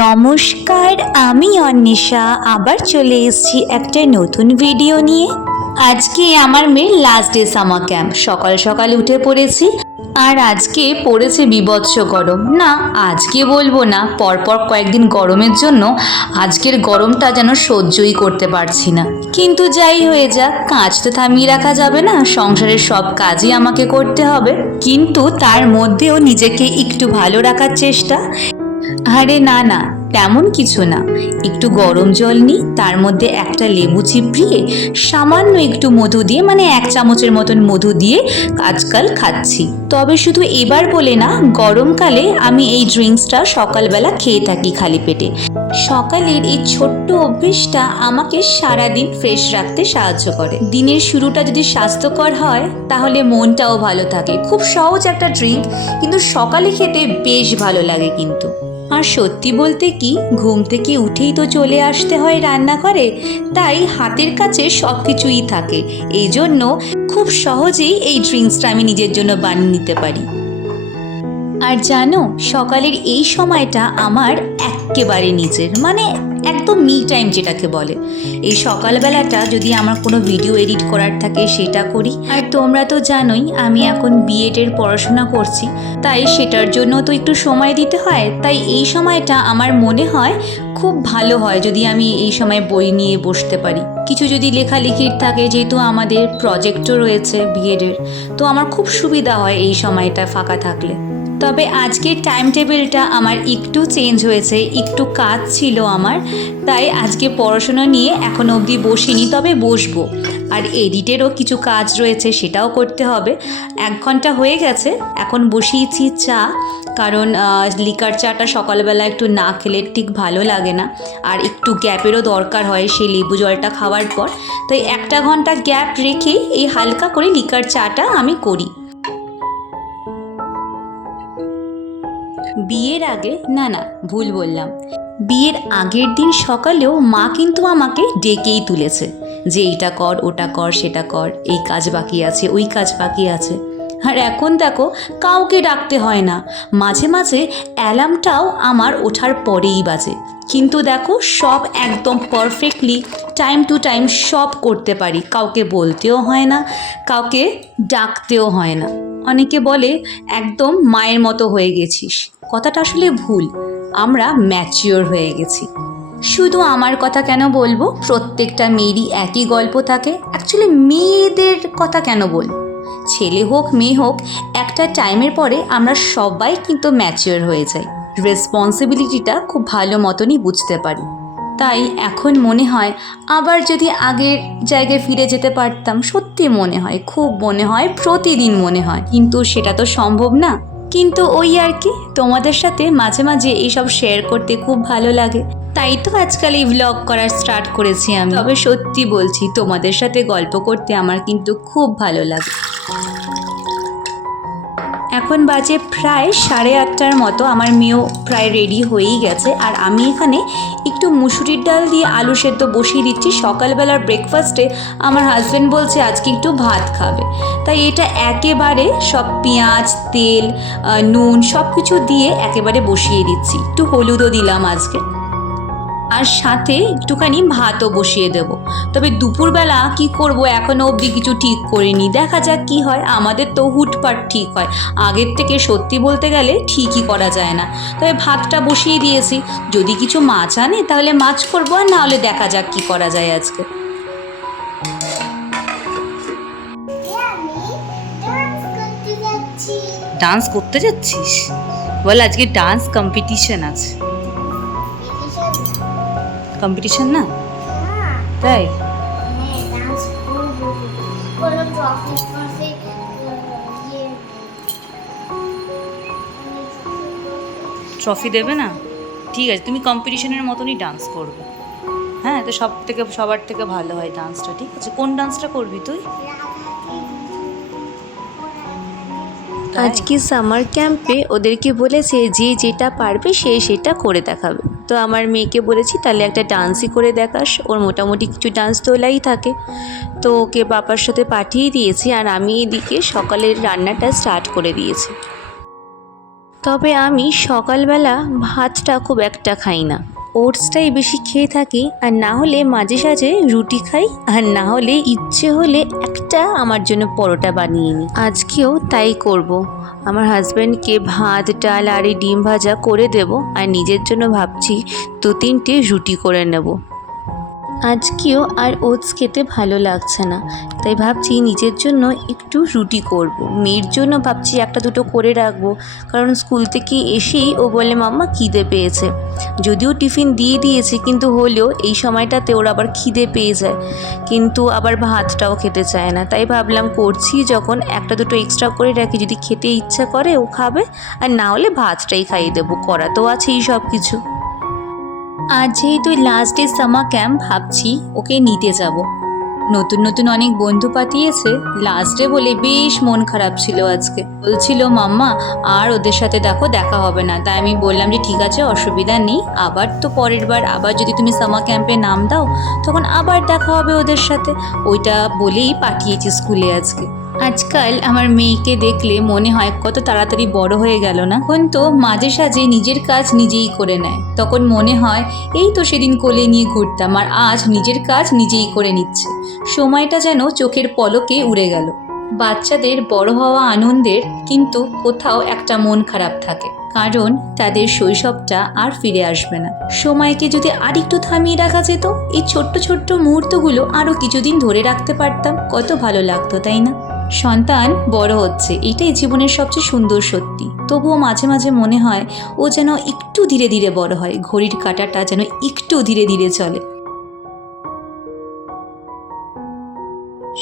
নমস্কার, আমি অন্বেষা আবার চলে এসেছি একটা নতুন ভিডিও নিয়ে। আজকে আমার মেয়ের লাস্ট ডে সামার ক্যাম্প। সকাল সকাল উঠে পড়েছি আর আজকে পড়েছে বীভৎস গরম। না, আজকে বলবো না, পরপর কয়েকদিন গরমের জন্য আজকের গরমটা যেন সহ্যই করতে পারছি না। কিন্তু যাই হয়ে যাক, কাজ তো থামিয়ে রাখা যাবে না, সংসারের সব কাজই আমাকে করতে হবে। কিন্তু তার মধ্যেও নিজেকে একটু ভালো রাখার চেষ্টা। আরে না না, তেমন কিছু না। একটু গরম জল নিই, তার মধ্যে একটা লেবু চিপড়িয়ে সামান্য একটু মধু দিয়ে, মানে 1 চামচের মতন মধু দিয়ে আজকাল খাচ্ছি। তবে শুধু এবার বলে না, গরমকালে আমি এই ড্রিঙ্কসটা সকালবেলা খেয়ে থাকি খালি পেটে। সকালের এই ছোট্ট অভ্যেসটা আমাকে সারাদিন ফ্রেশ রাখতে সাহায্য করে। দিনের শুরুটা যদি স্বাস্থ্যকর হয় তাহলে মনটাও ভালো থাকে। খুব সহজ একটা ড্রিঙ্ক, কিন্তু সকালে খেতে বেশ ভালো লাগে। কিন্তু আর সত্যি বলতে কি, ঘুম থেকে উঠেই তো চলে আসতে হয় রান্নাঘরে, তাই হাতের কাছে সব কিছুই থাকে। এই জন্য খুব সহজেই এই ড্রিঙ্কসটা আমি নিজের জন্য বানিয়ে নিতে পারি। আর জানো, সকালের এই সময়টা আমার একেবারে নিজের, মানে একদম মি টাইম যেটাকে বলে। এই সকালবেলাটা যদি আমার কোনো ভিডিও এডিট করার থাকে সেটা করি। আর তোমরা তো জানোই আমি এখন বিএডের পড়াশোনা করছি, তাই সেটার জন্য তো একটু সময় দিতে হয়। তাই এই সময়টা আমার মনে হয় খুব ভালো হয় যদি আমি এই সময় বই নিয়ে বসতে পারি। কিছু যদি লেখালেখির থাকে, যেহেতু আমাদের প্রজেক্টও রয়েছে বিএডের, তো আমার খুব সুবিধা হয় এই সময়টা ফাঁকা থাকলে। তবে আজকের টাইম টেবিলটা আমার একটু চেঞ্জ হয়েছে, একটু কাজ ছিল আমার, তাই আজকে পড়াশোনা নিয়ে এখনো অবধি বসিনি, তবে বসবো। আর এডিটেরও কিছু কাজ রয়েছে, সেটাও করতে হবে। 1 ঘন্টা হয়ে গেছে, এখন বসিয়েছি চা, কারণ লিকার চাটা সকালবেলা একটু না খেলে ঠিক ভালো লাগে না, আর একটু গ্যাপেরও দরকার হয় সেই লেবু জলটা খাওয়ার পর। তাই 1 ঘন্টা গ্যাপ রেখেই এই হালকা করে লিকার চাটা আমি করি। বিয়ের আগে, না না ভুল বললাম, বিয়ের আগের দিন সকালেও মা কিন্তু আমাকে ডেকেই তুলেছে যে এইটা কর, ওটা কর, সেটা কর, এই কাজ বাকি আছে, ওই কাজ বাকি আছে। আর এখন দেখো, কাউকে ডাকতে হয় না। মাঝে মাঝে অ্যালার্মটাও আমার ওঠার পরেই বাজে, কিন্তু দেখো সব একদম পারফেক্টলি টাইম টু টাইম সব করতে পারি। কাউকে বলতেও হয় না, কাউকে ডাকতেও হয় না। অনেকে বলে একদম মায়ের মতো হয়ে গেছিস, কথাটা আসলে ভুল। আমরা ম্যাচিওর হয়ে গেছি। শুধু আমার কথা কেন বলবো, প্রত্যেকটা মেয়েরই একই গল্প থাকে। অ্যাকচুয়ালি মেয়েদের কথা কেন বলবো, ছেলে হোক মেয়ে হোক, একটা টাইমের পরে আমরা সবাই কিন্তু ম্যাচিওর হয়ে যাই, রেসপন্সিবিলিটিটা খুব ভালো মতনই বুঝতে পারি। তাই এখন মনে হয় আবার যদি আগের জায়গায় ফিরে যেতে পারতাম। সত্যি মনে হয়, খুব মনে হয়, প্রতিদিন মনে হয়, কিন্তু সেটা তো সম্ভব না। কিন্তু ওই আর কি, তোমাদের সাথে মাঝে মাঝে এইসব শেয়ার করতে খুব ভালো লাগে, তাই তো আজকাল এই ভ্লগ করার স্টার্ট করেছি আমি। তবে সত্যি বলছি, তোমাদের সাথে গল্প করতে আমার কিন্তু খুব ভালো লাগে। এখন বাজে প্রায় 8:30টার মতো, আমার মেয়েও প্রায় রেডি হয়েই গেছে। আর আমি এখানে একটু মুসুরির ডাল দিয়ে আলু সেদ্ধ বসিয়ে দিচ্ছি। সকালবেলার ব্রেকফাস্টে আমার হাজব্যান্ড বলছে আজকে একটু ভাত খাবে, তাই এটা একেবারে সব পেঁয়াজ, তেল, নুন সব কিছু দিয়ে একেবারে বসিয়ে দিচ্ছি। একটু হলুদও দিলাম আজকে, আর সাথে একটুখানি ভাতও বসিয়ে দেব। তবে দুপুরবেলা কি করব এখনও অবধি কিছু ঠিক করিনি, দেখা যাক কি হয়। আমাদের তো হুটপাট ঠিক হয়, আগের থেকে সত্যি বলতে গেলে ঠিকই করা যায় না। তবে ভাতটা বসিয়ে দিয়েছি, যদি কিছু মাছ আনে তাহলে মাছ করবো, আর না হলে দেখা যাক কি করা যায় আজকে। ডান্স করতে যাচ্ছিস? বল, আজকে ডান্স কম্পিটিশন আছে। কম্পিটিশন না? তাই? ট্রফি দেবে না? ঠিক আছে, তুমি কম্পিটিশনের মতনই ডান্স করবে। হ্যাঁ, তো সবার থেকে ভালো হয় ডান্সটা। ঠিক আছে, কোন ডান্সটা করবি তুই? আজকে সামার ক্যাম্পে ওদেরকে বলেছে যে যেটা পারবে সে সেটা করে দেখাবে। তো আমার মেয়েকে বলেছি তাহলে একটা ডান্সই করে দেখাস, ওর মোটামুটি কিছু ডান্স তোলাই থাকে। তো ওকে বাবার সাথে পাঠিয়ে দিয়েছি, আর আমি এদিকে সকালের রান্নাটা স্টার্ট করে দিয়েছি। তবে আমি সকালবেলা ভাতটা খুব একটা খাই না, ওটসটাই বেশি খেয়ে থাকি, আর না হলে মাঝে সাঝে রুটি খাই, আর না হলে ইচ্ছে হলে একটা আমার জন্য পরোটা বানিয়ে নিই। আজকেও তাই করব। আমার হাজব্যান্ডকে ভাত ডাল আর এই ডিম ভাজা করে দেব, আর নিজের জন্য ভাবছি 2-3টে রুটি করে নেব। আজকেও আর ওটস খেতে ভালো লাগছে না, তাই ভাবছি নিজের জন্য একটু রুটি করব। মেয়ের জন্য ভাবছি 1-2টো করে রাখবো, কারণ স্কুল থেকে এসেই ও বলে মাম্মা খিদে পেয়েছে। যদিও টিফিন দিয়ে দিয়েছে, কিন্তু হলেও এই সময়টাতে ওর আবার খিদে পেয়ে যায়, কিন্তু আবার ভাতটাও খেতে চায় না। তাই ভাবলাম করছি যখন 1-2টো এক্সট্রা করে রাখি, যদি খেতে ইচ্ছা করে ও খাবে, আর না হলে ভাতটাই খাইয়ে দেবো, করা তো আছেই সব কিছু। আজ যেহেতু লাস্ট ডে সামার ক্যাম্প, ভাবছি ওকে নিতে যাব। নতুন নতুন অনেক বন্ধু পাঠিয়েছে, লাস্ট ডে বলে বেশ মন খারাপ ছিল আজকে। বলছিল মাম্মা আর ওদের সাথে দেখা হবে না। তাই আমি বললাম যে ঠিক আছে, অসুবিধা নেই, আবার তো পরের বার আবার যদি তুমি সামার ক্যাম্পে নাম দাও তখন আবার দেখা হবে ওদের সাথে। ওইটা বলেই পাঠিয়েছি স্কুলে আজকে। আজকাল আমার মেয়েকে দেখলে মনে হয় কত তাড়াতাড়ি বড় হয়ে গেল না। এখন তো মাঝে সাঝে নিজের কাজ নিজেই করে নেয়, তখন মনে হয় এই তো সেদিন কোলে নিয়ে ঘুরতাম, আর আজ নিজের কাজ নিজেই করে নিচ্ছে। সময়টা যেন চোখের পলকে উড়ে গেল। বাচ্চাদের বড় হওয়া আনন্দের, কিন্তু কোথাও একটা মন খারাপ থাকে, কারণ তাদের শৈশবটা আর ফিরে আসবে না। সময়কে যদি আরেকটু থামিয়ে রাখা যেত, এই ছোট্ট ছোট্ট মুহূর্তগুলো আরও কিছুদিন ধরে রাখতে পারতাম, কত ভালো লাগতো, তাই না? সন্তান বড় হচ্ছে, এটাই জীবনের সবচেয়ে সুন্দর সত্যি। তবুও মাঝে মাঝে মনে হয় ও যেন একটু ধীরে ধীরে বড় হয়, ঘড়ির কাঁটাটা যেন একটু ধীরে ধীরে চলে।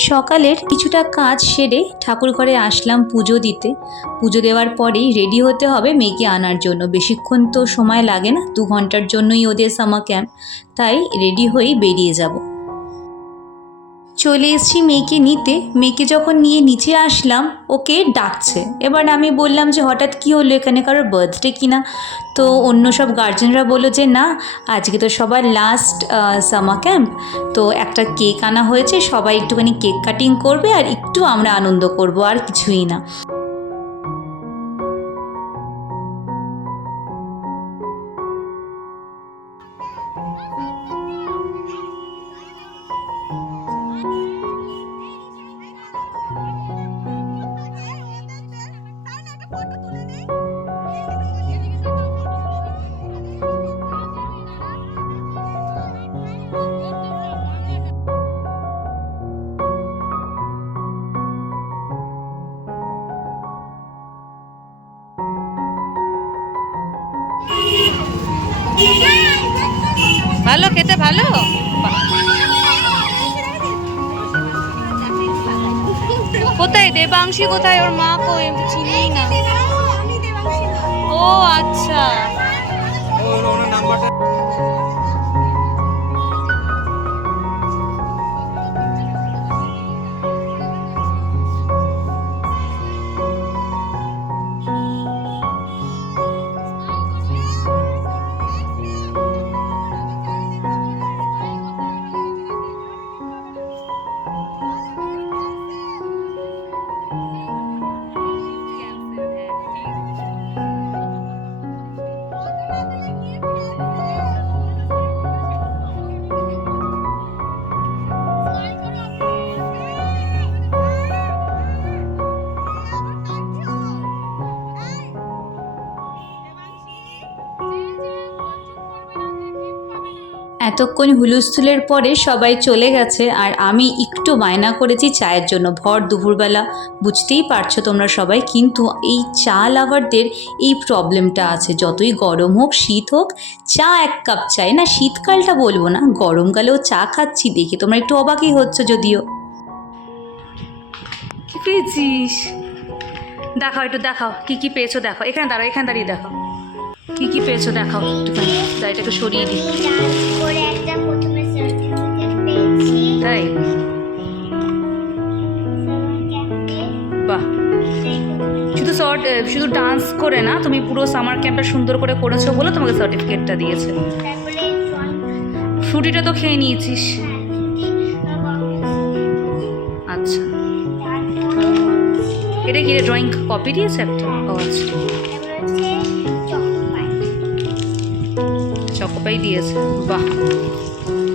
সকালের কিছুটা কাজ সেরে ঠাকুর ঘরে আসলাম পুজো দিতে। পুজো দেওয়ার পরেই রেডি হতে হবে মেয়েকে আনার জন্য। বেশিক্ষণ তো সময় লাগে না, 2 ঘন্টার জন্যই ওদের সামার ক্যাম্প, তাই রেডি হয়েই বেরিয়ে যাব। চলে এসেছি মেয়েকে নিতে। মেয়েকে যখন নিয়ে নিচে আসলাম, ওকে ডাকছে। এবার আমি বললাম যে হঠাৎ কী হলো, এখানে কারোর বার্থডে কিনা? তো অন্য সব গার্জেনরা বললো যে না, আজকে তো সবার লাস্ট সামার ক্যাম্প, তো একটা কেক আনা হয়েছে, সবাই একটুখানি কেক কাটিং করবে আর একটু আমরা আনন্দ করব, আর কিছুই না। ভালো খেতে, ভালো। কোথায় দেবাংশী, কোথায় ওর মা? কই চিনি না। ও আচ্ছা। এতক্ষণ হুলস্থুলের পরে সবাই চলে গেছে, আর আমি একটু বায়না করেছি চায়ের জন্য। ভর দুপুরবেলা, বুঝতেই পারছো তোমরা সবাই, কিন্তু এই চা লাভারদের এই প্রবলেমটা আছে। যতই গরম হোক শীত হোক, চা 1 কাপ চাই না। শীতকালটা বলবো না, গরমকালেও চা খাচ্ছি দেখে তোমরা একটু অবাকই হচ্ছে। যদিও কি পেয়েছিস দেখাও, একটু দেখাও কি কি পেয়েছো, দেখাও। এখানে দাঁড়াও, এখানে দাঁড়িয়ে দেখাও কি কি পেয়েছো, দেখাও একটুখানি। দাঁড়িয়েটাকে সরিয়ে দিই। তাই? বাহ, শুধু ডান্স করে না, তুমি পুরো সামার ক্যাম্পটা সুন্দর করে করেছো বলে তোমাকে সার্টিফিকেটটা দিয়েছে। ফ্রুটিটা তো খেয়ে নিয়েছিস? আচ্ছা, এটা কি ড্রয়িং কপি দিয়েছে একটা? ও আচ্ছা। সবাই দিয়েছে। বাহ,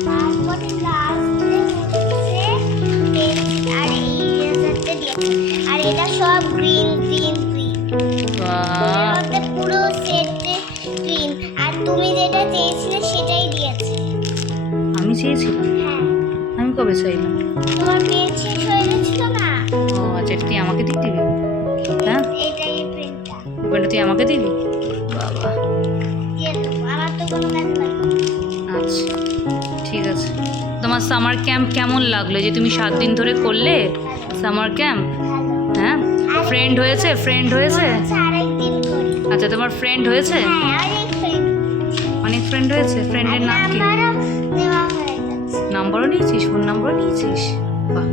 তারপরে লাস্টে হচ্ছে আর এই রেজারটা দিয়েছে। আর এটা সব গ্রিন গ্রিন গ্রিন, বাহ, মধ্যে পুরো সেটে গ্রিন। আর তুমি যেটা চেয়েছিলে সেটাই দিয়েছে। আমি চেয়েছিলাম? হ্যাঁ, আমি কবে চাইলাম? তোমার পেন শেষ হয়ে গেছিল না? ও আচ্ছা, এটা তুই আমাকে দিবি? হ্যাঁ, এটাই পেনটা ওটা তুই আমাকে দিবি? বাবা, দিয়ে দেবো, আমার তো কোনো কাজ লাগবে না। আচ্ছা ঠিক আছে। তোমার সামার ক্যাম্প কেমন লাগলো যে তুমি 7 দিন ধরে করলে সামার ক্যাম্প? ভালো। হ্যাঁ, ফ্রেন্ড হয়েছে? ফ্রেন্ড হয়েছে? আরেকদিন করি। আচ্ছা, তোমার ফ্রেন্ড হয়েছে? হ্যাঁ, অনেক ফ্রেন্ড। অনেক ফ্রেন্ড হয়েছে? ফ্রেন্ডের নাম কি? নাম্বারও নেওয়া হয়ে যাচ্ছে। নাম্বারও নিয়েছিস? ফোন নাম্বারও নিয়েছিস? বাহ,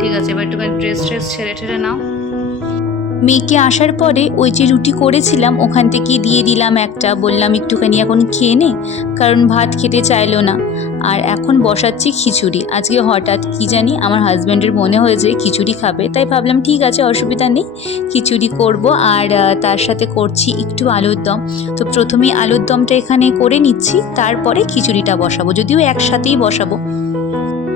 ঠিক আছে, এবার একটুখানি ড্রেস ছেড়ে ঠেড়ে নাও। মেয়েকে আসার পরে ওই যে রুটি করেছিলাম ওখান থেকে দিয়ে দিলাম একটা, বললাম একটুখানি এখন খেয়ে নে, কারণ ভাত খেতে চাইলো না। আর এখন বসাচ্ছি খিচুড়ি। আজকে হঠাৎ কি জানি আমার হাজব্যান্ডের মনে হয়েছে খিচুড়ি খাবে, তাই ভাবলাম ঠিক আছে, অসুবিধা নেই, খিচুড়ি করব। আর তার সাথে করছি একটু আলুর দম। তো প্রথমেই আলুর দমটা এখানে করে নিচ্ছি, তারপরে খিচুড়িটা বসাবো, যদিও একসাথেই বসাবো।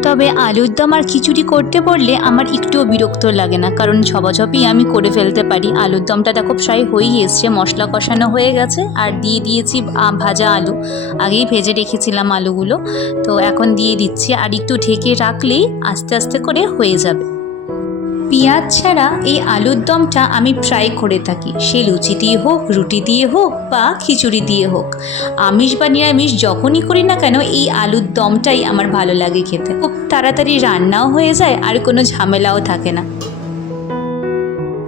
তবে আলুর দম আর খিচুড়ি করতে বললে আমার একটুও বিরক্ত লাগে না, কারণ ঝপাঝপি আমি করে ফেলতে পারি। আলুর দমটা দেখো প্রায় হয়েই এসছে, মশলা কষানো হয়ে গেছে, আর দিয়ে দিয়েছি ভাজা আলু। আগেই ভেজে রেখেছিলাম আলুগুলো, তো এখন দিয়ে দিচ্ছি। আর একটু ঢেকে রাখলেই আস্তে আস্তে করে হয়ে যাবে। পেঁয়াজ ছাড়া এই আলুর দমটা আমি ট্রাই করে থাকি, সে লুচি দিয়ে হোক, রুটি দিয়ে হোক বা খিচুড়ি দিয়ে হোক। আমিষ বা নিরামিষ যখনই করি না কেন এই আলুর দমটাই আমার ভালো লাগে খেতে। খুব তাড়াতাড়ি রান্নাও হয়ে যায় আর কোনো ঝামেলাও থাকে না।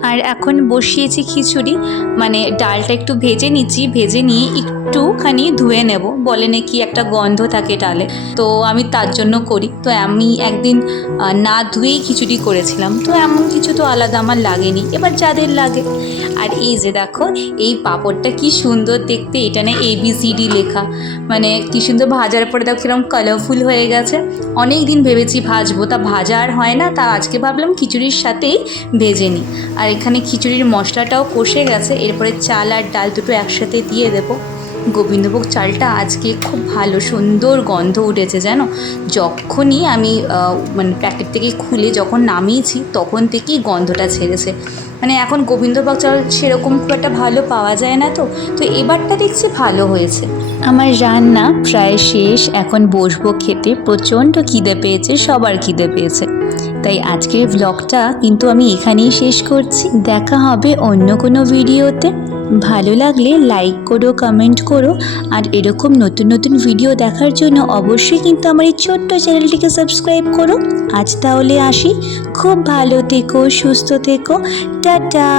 আর এখন বসিয়েছি খিচুড়ি, মানে ডালটা একটু ভেজে নিচ্ছি, ভেজে নিয়ে একটুখানি ধুয়ে নেব, বলে নাকি একটা গন্ধ থাকে ডালে, তো আমি তার জন্য করি। তো আমি একদিন না ধুয়েই খিচুড়ি করেছিলাম, তো এমন কিছু তো আলাদা আমার লাগেনি, এবার যাদের লাগে। আর এই যে দেখো এই পাঁপড়টা কি সুন্দর দেখতে, এটা না ABCD লেখা, মানে কি সুন্দর ভাজার পরে দেখো কিরকম কালারফুল হয়ে গেছে। অনেক দিন ভেবেছি ভাজবো, তা ভাজা আর হয় না, তা আজকে ভাবলাম খিচুড়ির সাথেই ভেজে নিই। আর এখানে খিচুড়ির মশলাটাও কষে গেছে, এরপরে চাল আর ডাল দুটো একসাথে দিয়ে দেবো। গোবিন্দভোগ চালটা আজকে খুব ভালো সুন্দর গন্ধ উঠেছে জানো, যখনই আমি মানে প্যাকেট থেকে খুলে যখন নামিয়েছি তখন থেকেই গন্ধটা ছেড়েছে। মানে এখন গোবিন্দভোগ চাল সেরকম খুব একটা ভালো পাওয়া যায় না, তো এবারটা দেখছি ভালো হয়েছে। আমার রান্না প্রায় শেষ, এখন বসবো খেতে। প্রচণ্ড খিদে পেয়েছে, সবার খিদে পেয়েছে, তাই আজকের ব্লগটা কিন্তু আমি এখানেই শেষ করছি। দেখা হবে অন্য কোনো ভিডিওতে। ভালো লাগলে লাইক করো, কমেন্ট করো, আর এরকম নতুন নতুন ভিডিও দেখার জন্য অবশ্যই কিন্তু আমার এই ছোট্ট চ্যানেলটিকে সাবস্ক্রাইব করো। আজ তাহলে আসি, খুব ভালো থেকো, সুস্থ থেকো, টাটা।